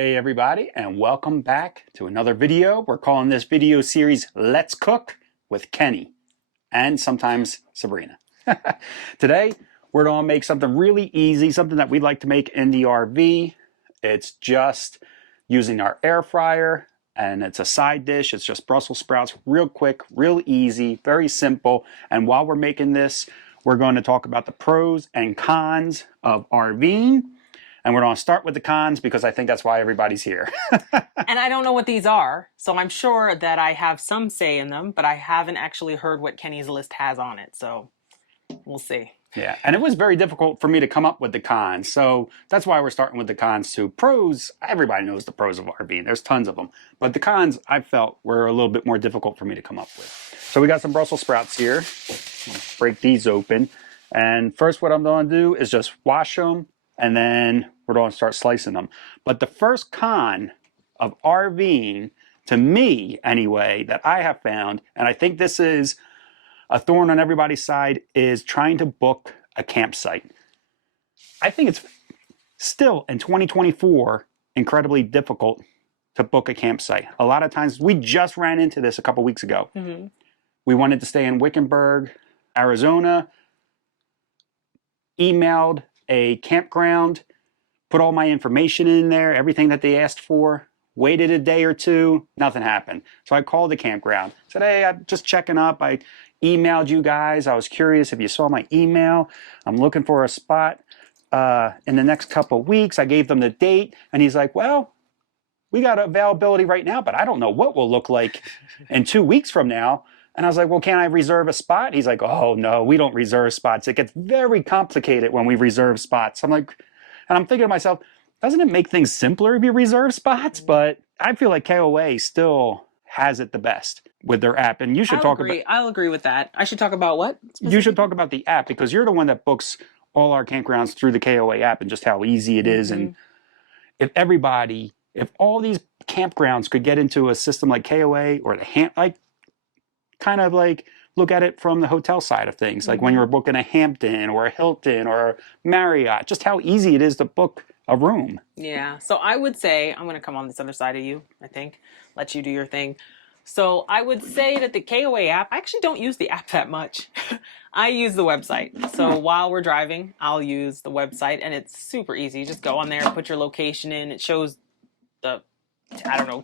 Hey everybody, and welcome back to another video. We're calling this video series Let's Cook with Kenny and sometimes Sabrina. Today we're going to make something really easy, something that we like to make in the RV. It's just using our air fryer and it's a side dish. It's just Brussels sprouts, real quick, real easy, very simple. And while we're making this, we're going to talk about the pros and cons of RVing. And we're going to start with the cons because I think that's why everybody's here. And I don't know what these are, so I'm sure that I have some say in them, but I haven't actually heard what Kenny's list has on it, so we'll see. Yeah, and it was very difficult for me to come up with the cons, so that's why we're starting with the cons too. Pros, everybody knows the pros of RVing. There's tons of them. But the cons, I felt, were a little bit more difficult for me to come up with. So we got some Brussels sprouts here. Let's break these open. And first what I'm going to do is just wash them, and then we're going to start slicing them. But the first con of RVing, to me anyway, that I have found, and I think this is a thorn on everybody's side, is trying to book a campsite. I think it's still in 2024 incredibly difficult to book a campsite. A lot of times, we just ran into this a couple weeks ago. Mm-hmm. We wanted to stay in Wickenburg, Arizona, emailed a campground, put all my information in there, everything that they asked for, waited a day or two, nothing happened. So I called the campground, said, hey, I'm just checking up. I emailed you guys. I was curious if you saw my email. I'm looking for a spot in the next couple of weeks. I gave them the date, and he's like, well, we got availability right now, but I don't know what we'll look like in 2 weeks from now. And I was like, well, can I reserve a spot? He's like, oh, no, we don't reserve spots. It gets very complicated when we reserve spots. I'm like, and I'm thinking to myself, doesn't it make things simpler if you reserve spots? But I feel like KOA still has it the best with their app. And you should I'll agree with that. I should talk about what? You should talk about the app, because you're the one that books all our campgrounds through the KOA app and just how easy it is. And if all these campgrounds could get into a system like KOA or kind of like look at it from the hotel side of things, like when you're booking a Hampton or a Hilton or a Marriott, just how easy it is to book a room. Yeah, so I would say, I'm going to come on this other side of you, I think, let you do your thing. So I would say that the KOA app, I actually don't use the app that much. I use the website. So while we're driving, I'll use the website, and it's super easy. You just go on there, put your location in. It shows the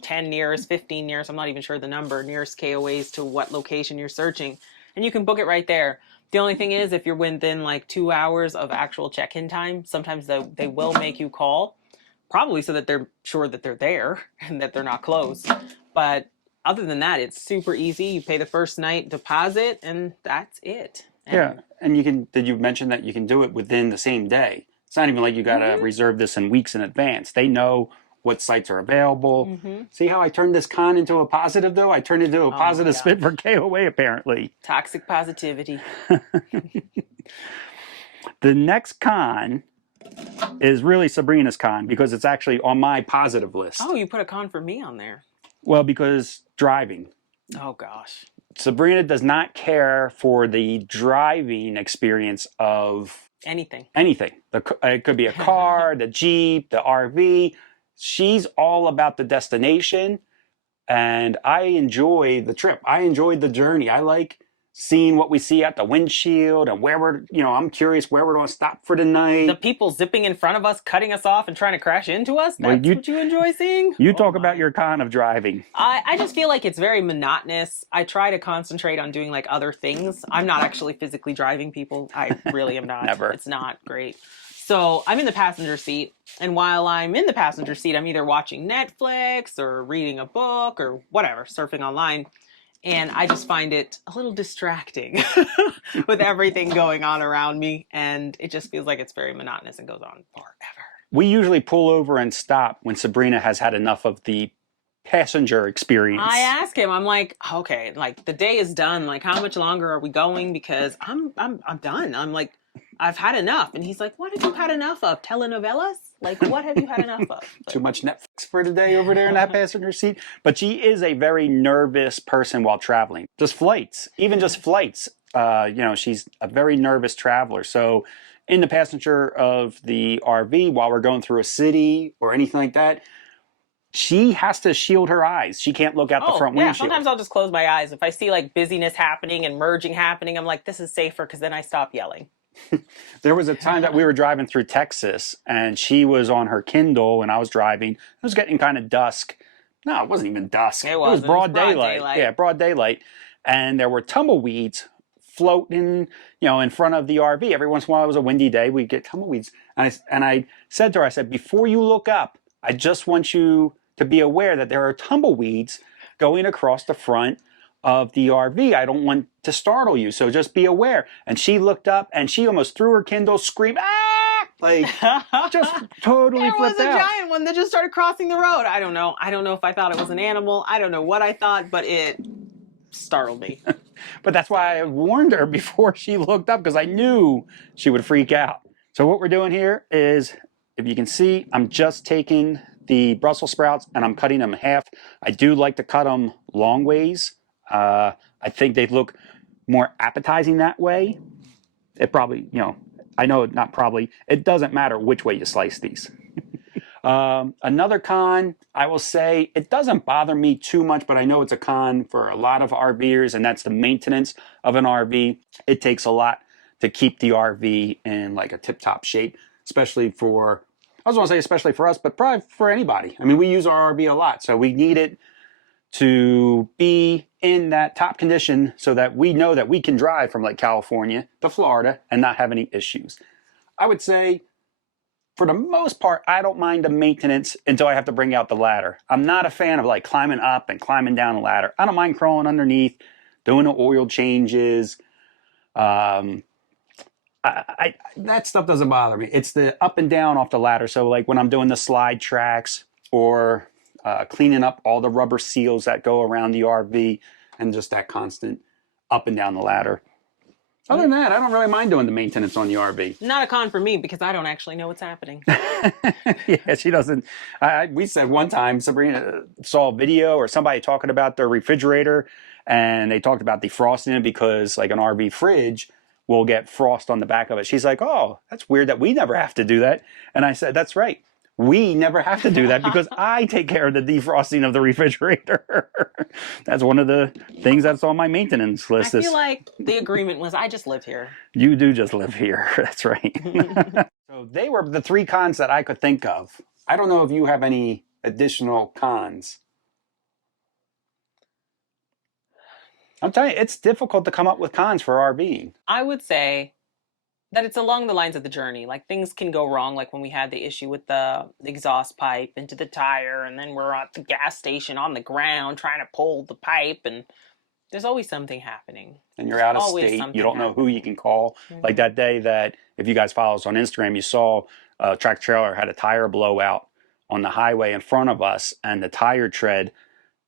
10 nearest, 15 nearest, I'm not even sure the number, nearest KOAs to what location you're searching. And you can book it right there. The only thing is, if you're within like 2 hours of actual check-in time, sometimes they will make you call, probably so that they're sure that they're there and that they're not closed. But other than that, it's super easy. You pay the first night deposit, and that's it. And did you mention that you can do it within the same day? It's not even like you got to reserve this in weeks in advance. They know what sites are available. See how I turned this con into a positive, though? I turned it into a positive spin for KOA, apparently. Toxic positivity. The next con is really Sabrina's con, because it's actually on my positive list. Oh, you put a con for me on there. Well, because driving. Oh, gosh. Sabrina does not care for the driving experience of anything. It could be a car, the Jeep, the RV. She's all about the destination, and I enjoy the trip. I enjoyed the journey. I like seeing what we see at the windshield and where I'm curious where we're going to stop for the night. The people zipping in front of us, cutting us off and trying to crash into us. That's what you enjoy seeing? You talk about your con of driving. I just feel like it's very monotonous. I try to concentrate on doing like other things. I'm not actually physically driving people. I really am not. Never. It's not great. So I'm in the passenger seat, and while I'm in the passenger seat, I'm either watching Netflix or reading a book or whatever, surfing online. And I just find it a little distracting with everything going on around me. And it just feels like it's very monotonous and goes on forever. We usually pull over and stop when Sabrina has had enough of the passenger experience. I ask him, I'm like, okay, like the day is done. Like, how much longer are we going? Because I'm done. I'm like, I've had enough. And he's like, what have you had enough of? Telenovelas? Like, what have you had enough of? Like, too much Netflix for today over there in that passenger seat. But she is a very nervous person while traveling. Just flights. She's a very nervous traveler. So in the passenger of the RV, while we're going through a city or anything like that, she has to shield her eyes. She can't look out the Oh, front yeah. windshield. Sometimes I'll just close my eyes. If I see like busyness happening and merging happening, I'm like, this is safer because then I stop yelling. There was a time that we were driving through Texas and she was on her Kindle and I was driving. It was getting kind of dusk. No, it wasn't even dusk. It It was wasn't. broad It was broad daylight. daylight. Yeah, broad daylight. And there were tumbleweeds floating, in front of the RV. Every once in a while, it was a windy day, we'd get tumbleweeds. And I said to her, I said, before you look up, I just want you to be aware that there are tumbleweeds going across the front of the RV. I don't want to startle you, so just be aware. And she looked up and she almost threw her Kindle, screamed, ah! Like, just totally There was flipped a out. giant one that just started crossing the road. I don't know. I don't know if I thought it was an animal. I don't know what I thought, but it startled me. But that's why I warned her before she looked up, because I knew she would freak out. So what we're doing here is, if you can see, I'm just taking the Brussels sprouts and I'm cutting them in half. I do like to cut them long ways. I think they look more appetizing that way. It probably, I know not probably, it doesn't matter which way you slice these. Another con, I will say, it doesn't bother me too much, but I know it's a con for a lot of RVers, and that's the maintenance of an RV. It takes a lot to keep the RV in like a tip-top shape, especially for, I was going to say especially for us, but probably for anybody. I mean, we use our RV a lot, so we need it to be in that top condition so that we know that we can drive from like California to Florida and not have any issues. I would say, for the most part, I don't mind the maintenance until I have to bring out the ladder. I'm not a fan of like climbing up and climbing down the ladder. I don't mind crawling underneath, doing the oil changes. That stuff doesn't bother me. It's the up and down off the ladder. So like when I'm doing the slide tracks or cleaning up all the rubber seals that go around the RV and just that constant up and down the ladder. Other than that, I don't really mind doing the maintenance on the RV. Not a con for me because I don't actually know what's happening. Yeah, she doesn't. We said one time Sabrina saw a video or somebody talking about their refrigerator, and they talked about defrosting it because like an RV fridge will get frost on the back of it. She's like, oh, that's weird that we never have to do that. And I said, that's right. We never have to do that because I take care of the defrosting of the refrigerator. That's one of the things that's on my maintenance list. I feel like the agreement was I just live here. You do just live here. That's right. So they were the three cons that I could think of. I don't know if you have any additional cons. I'm telling you, it's difficult to come up with cons for RVing. I would say that it's along the lines of the journey. Like things can go wrong, like when we had the issue with the exhaust pipe into the tire, and then we're at the gas station on the ground trying to pull the pipe, and there's always something happening. And you're out of Always state. something You don't know who you can call. Like that day that, if you guys follow us on Instagram, you saw a tractor trailer had a tire blowout on the highway in front of us, and the tire tread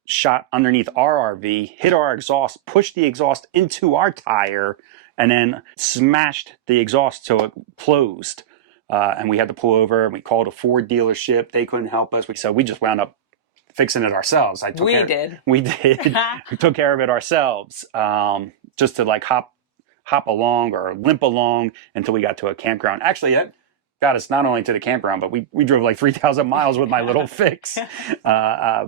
shot underneath our RV, hit our exhaust, pushed the exhaust into our tire, and then smashed the exhaust so it closed. And we had to pull over, and we called a Ford dealership. They couldn't help us. So we just wound up fixing it ourselves. We did. We took care of it ourselves, just to like hop along or limp along until we got to a campground. Actually, that got us not only to the campground, but we drove like 3,000 miles with my little fix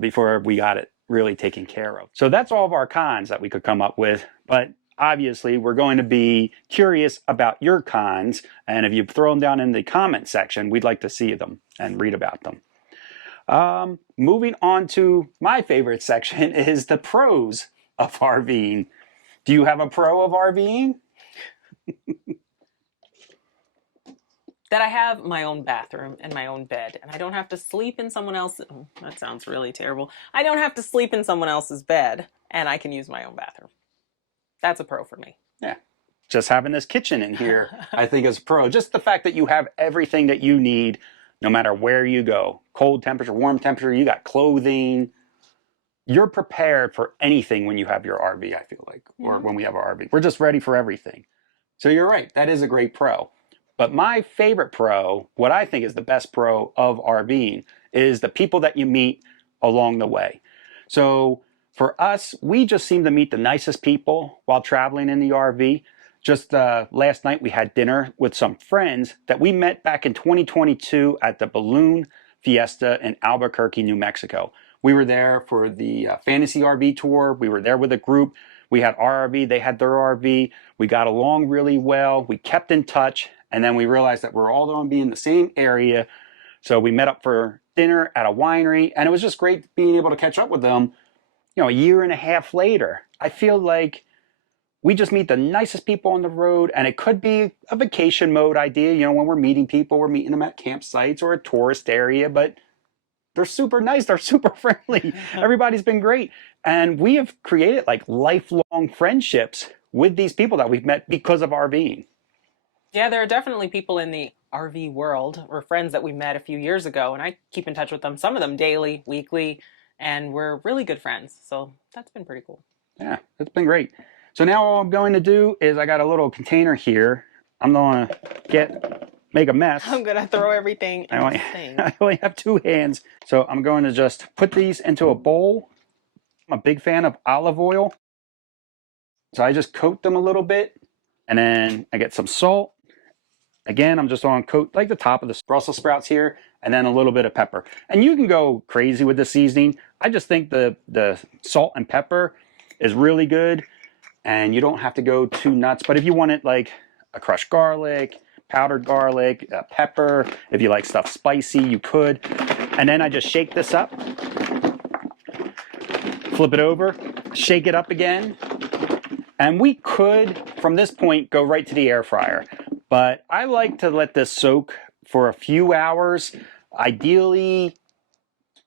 before we got it really taken care of. So that's all of our cons that we could come up with. But obviously, we're going to be curious about your cons. And if you throw them down in the comment section, we'd like to see them and read about them. Moving on to my favorite section is the pros of RVing. Do you have a pro of RVing? That I have my own bathroom and my own bed, and I don't have to sleep in someone else's. Oh, that sounds really terrible. I don't have to sleep in someone else's bed, and I can use my own bathroom. That's a pro for me. Yeah. Just having this kitchen in here, I think is a pro. Just the fact that you have everything that you need, no matter where you go. Cold temperature, warm temperature, you got clothing. You're prepared for anything when you have your RV, I feel like, or when we have our RV. We're just ready for everything. So you're right, that is a great pro. But my favorite pro, what I think is the best pro of RVing, is the people that you meet along the way. So for us, we just seem to meet the nicest people while traveling in the RV. Just last night we had dinner with some friends that we met back in 2022 at the Balloon Fiesta in Albuquerque, New Mexico. We were there for the Fantasy RV tour. We were there with a group. We had our RV, they had their RV. We got along really well. We kept in touch, and then we realized that we're all going to be in the same area. So we met up for dinner at a winery, and it was just great being able to catch up with them, a year and a half later. I feel like we just meet the nicest people on the road, and it could be a vacation mode idea. When we're meeting people, we're meeting them at campsites or a tourist area, but they're super nice. They're super friendly. Everybody's been great. And we have created like lifelong friendships with these people that we've met because of RVing. Yeah, there are definitely people in the RV world or friends that we met a few years ago, and I keep in touch with them, some of them daily, weekly, and we're really good friends. So that's been pretty cool. Yeah, it's been great. So now all I'm going to do is I got a little container here. I'm going to make a mess. I'm going to throw everything in the thing. I only have 2 hands. So I'm going to just put these into a bowl. I'm a big fan of olive oil. So I just coat them a little bit. And then I get some salt. Again, I'm just going to coat like the top of the Brussels sprouts here. And then a little bit of pepper. And you can go crazy with the seasoning. I just think the salt and pepper is really good. And you don't have to go too nuts. But if you want it like a crushed garlic, powdered garlic, pepper, if you like stuff spicy, you could. And then I just shake this up, flip it over, shake it up again. And we could, from this point, go right to the air fryer. But I like to let this soak for a few hours. Ideally,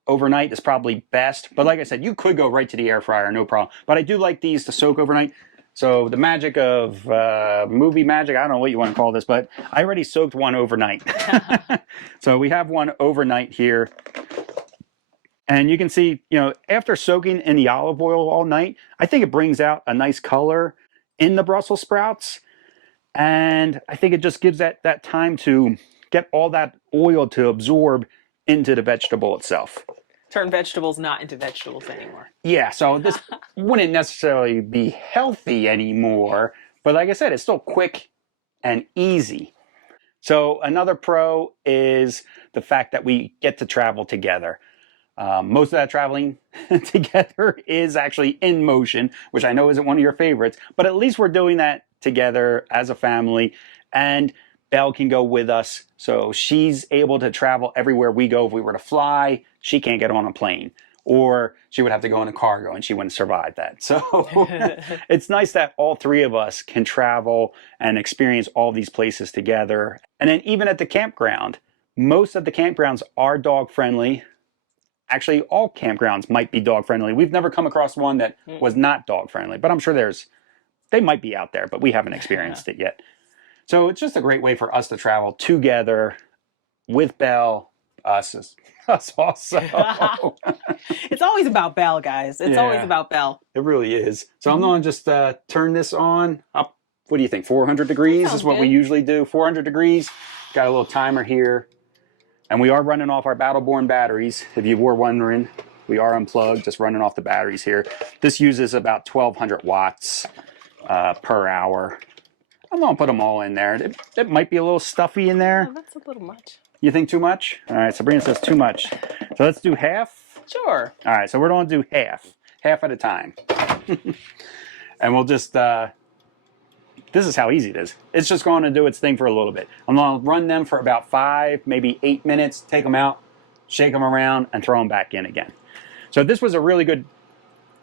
overnight is probably best. But like I said, you could go right to the air fryer, no problem. But I do like these to soak overnight. So the magic of movie magic, I don't know what you want to call this, but I already soaked one overnight. So we have one overnight here. And you can see, after soaking in the olive oil all night, I think it brings out a nice color in the Brussels sprouts. And I think it just gives that time to get all that oil to absorb into the vegetable itself. Turn vegetables not into vegetables anymore. Yeah, so this wouldn't necessarily be healthy anymore, but like I said, it's still quick and easy. So another pro is the fact that we get to travel together. Most of that traveling together is actually in motion, which I know isn't one of your favorites, but at least we're doing that together as a family, and Belle can go with us, so she's able to travel everywhere we go. If we were to fly, she can't get on a plane, or she would have to go in a cargo, and she wouldn't survive that. So it's nice that all 3 of us can travel and experience all these places together. And then even at the campground, most of the campgrounds are dog friendly. Actually, all campgrounds might be dog friendly. We've never come across one that was not dog friendly, but I'm sure they might be out there, but we haven't experienced it yet. So it's just a great way for us to travel together with Belle, us also. It's always about Belle, guys. It's always about Belle. It really is. So I'm going to just turn this on up. What do you think? 400 degrees is what we usually do. 400 degrees. Got a little timer here. And we are running off our Battleborn batteries. If you were wondering, we are unplugged, just running off the batteries here. This uses about 1,200 watts per hour. I'm going to put them all in there. It might be a little stuffy in there. Oh, that's a little much. You think too much? All right, Sabrina says too much. So let's do half. Sure. All right, so we're going to do half at a time. And we'll just, this is how easy it is. It's just going to do its thing for a little bit. I'm going to run them for about 5, maybe 8 minutes, take them out, shake them around, and throw them back in again. So this was a really good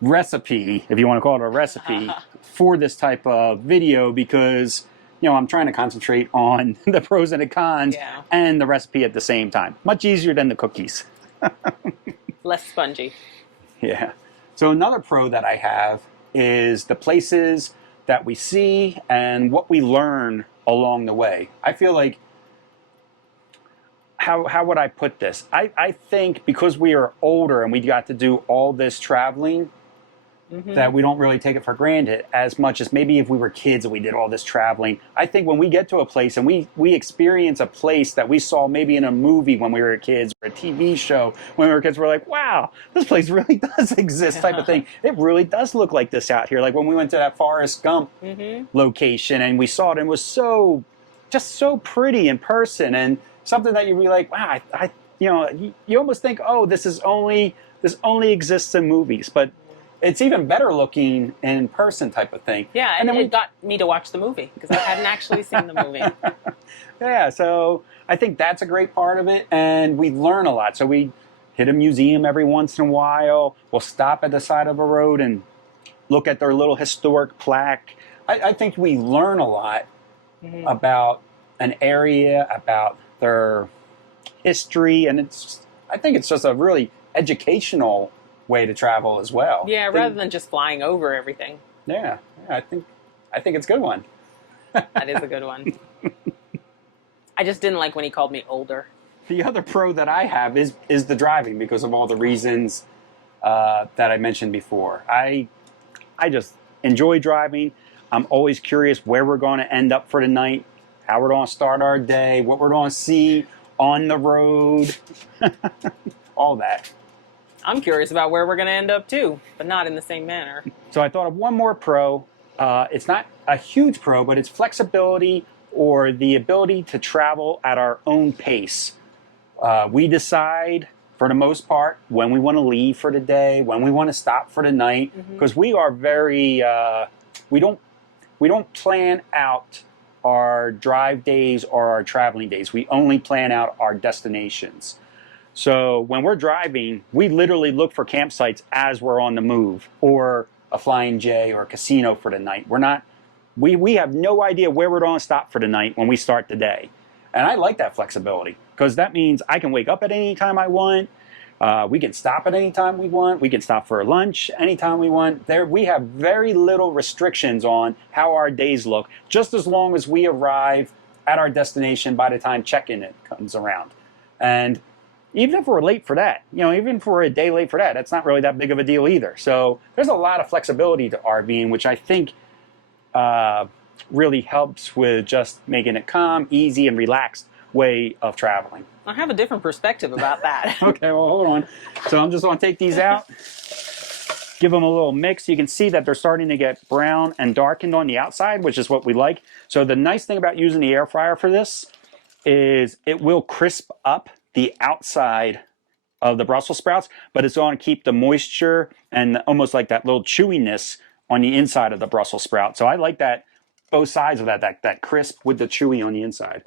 recipe, if you want to call it a recipe, for this type of video, because I'm trying to concentrate on the pros and the cons and the recipe at the same time. Much easier than the cookies. Less spongy. Yeah. So another pro that I have is the places that we see and what we learn along the way. I feel like, how would I put this? I think because we are older and we got to do all this traveling, that we don't really take it for granted as much as maybe if we were kids and we did all this traveling. I think when we get to a place and we experience a place that we saw maybe in a movie when we were kids or a TV show when we were kids, we're like, wow, this place really does exist type of thing. It really does look like this out here. Like when we went to that Forrest Gump location and we saw it and it was just so pretty in person, and something that you'd be like, wow, you almost think, oh, this only exists in movies, but it's even better looking in person type of thing. Yeah, and it got me to watch the movie because I hadn't actually seen the movie. Yeah, so I think that's a great part of it, and we learn a lot. So we hit a museum every once in a while. We'll stop at the side of a road and look at their little historic plaque. I think we learn a lot about an area, about their history, and I think it's just a really educational way to travel as well. Yeah, rather than just flying over everything. Yeah, I think it's a good one. That is a good one. I just didn't like when he called me older. The other pro that I have is the driving, because of all the reasons that I mentioned before. I just enjoy driving. I'm always curious where we're going to end up for the night, how we're going to start our day, what we're going to see on the road, all that. I'm curious about where we're going to end up too, but not in the same manner. So I thought of one more pro. It's not a huge pro, but it's flexibility, or the ability to travel at our own pace. We decide, for the most part, when we want to leave for the day, when we want to stop for the night, because we are very, we don't plan out our drive days or our traveling days. We only plan out our destinations. So when we're driving, we literally look for campsites as we're on the move, or a Flying J or a casino for the night. We have no idea where we're going to stop for the night when we start the day. And I like that flexibility, because that means I can wake up at any time I want. We can stop at any time we want. We can stop for lunch anytime we want. We have very little restrictions on how our days look, just as long as we arrive at our destination by the time check-in comes around. And even if we're late for that, even if we're a day late for that, that's not really that big of a deal either. So there's a lot of flexibility to RVing, which I think really helps with just making it calm, easy, and relaxed way of traveling. I have a different perspective about that. Okay, well, hold on. So I'm just going to take these out, give them a little mix. You can see that they're starting to get brown and darkened on the outside, which is what we like. So the nice thing about using the air fryer for this is it will crisp up the outside of the Brussels sprouts, but it's going to keep the moisture and almost like that little chewiness on the inside of the Brussels sprout. So I like that, both sides of that crisp with the chewy on the inside.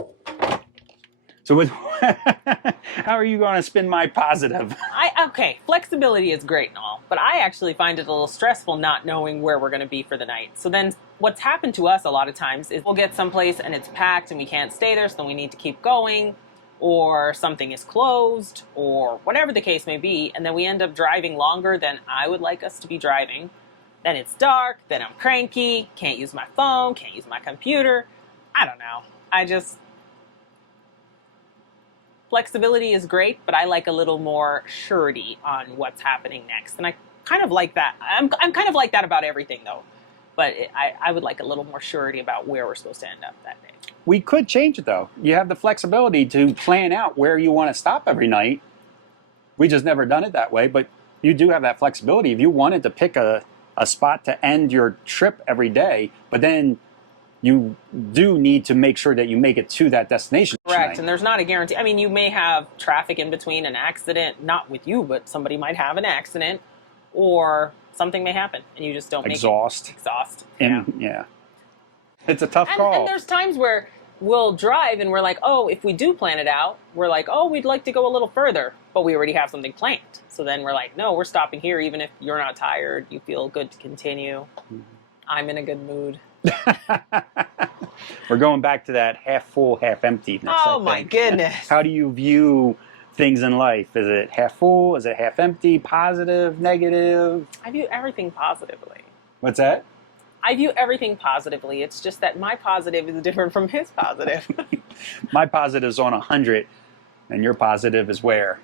So how are you going to spin my positive? Okay, flexibility is great and all, but I actually find it a little stressful not knowing where we're going to be for the night. So then what's happened to us a lot of times is we'll get someplace and it's packed and we can't stay there, so then we need to keep going, or something is closed, or whatever the case may be, and then we end up driving longer than I would like us to be driving. Then it's dark, then I'm cranky, can't use my phone, can't use my computer. I don't know. Flexibility is great, but I like a little more surety on what's happening next. And I kind of like that. I'm kind of like that about everything, though. But I would like a little more surety about where we're supposed to end up that day. We could change it, though. You have the flexibility to plan out where you want to stop every night. We just never done it that way, but you do have that flexibility. If you wanted to pick a spot to end your trip every day, but then you do need to make sure that you make it to that destination. Correct, and there's not a guarantee. I mean, you may have traffic in between, an accident, not with you, but somebody might have an accident, or something may happen, and you just don't make it. Exhaust. Yeah. It's a tough call. And there's times where we'll drive and we're like, oh, if we do plan it out, we're like, oh, we'd like to go a little further, but we already have something planned. So then we're like, no, we're stopping here, even if you're not tired, you feel good to continue. I'm in a good mood. We're going back to that half full, half emptiness. Oh my goodness. How do you view things in life? Is it half full? Is it half empty? Positive? Negative? I view everything positively. What's that? I view everything positively. It's just that my positive is different from his positive. My positive's on 100, and your positive is where?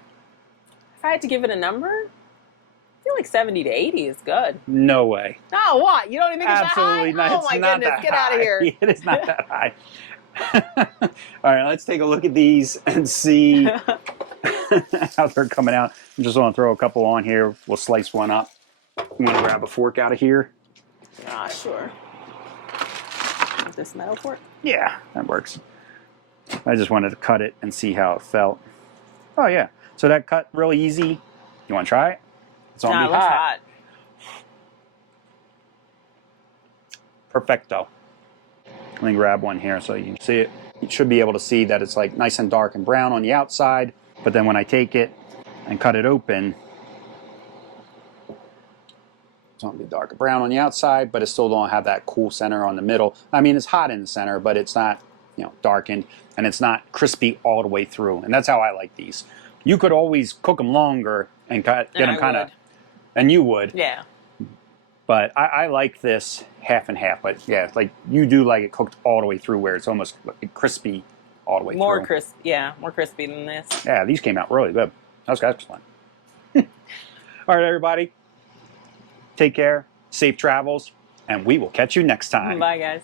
If I had to give it a number, I feel like 70 to 80 is good. No way. No, what? You don't even think it's that high? Absolutely not. Oh my goodness, get out of here. It is not that high. All right, let's take a look at these and see how they're coming out. I'm just going to throw a couple on here. We'll slice one up. You want to grab a fork out of here? Sure. Is this metal fork? Yeah, that works. I just wanted to cut it and see how it felt. Oh yeah, So that cut really easy. You want to try it? It's on Nah, me it looks hot. hot. Perfecto. Let me grab one here so you can see it. You should be able to see that it's like nice and dark and brown on the outside, but then when I take it and cut it open, it's going to be dark brown on the outside, but it still don't have that cool center on the middle. I mean, it's hot in the center, but it's not, you know, darkened, and it's not crispy all the way through. And that's how I like these. You could always cook them longer and get them kind of, and you would. Yeah. But I like this half and half. But yeah, like you do like it cooked all the way through, where it's almost crispy all the way through. More crisp, yeah, more crispy than this. Yeah, these came out really good. That was excellent. All right, everybody. Take care, safe travels, and we will catch you next time. Bye, guys.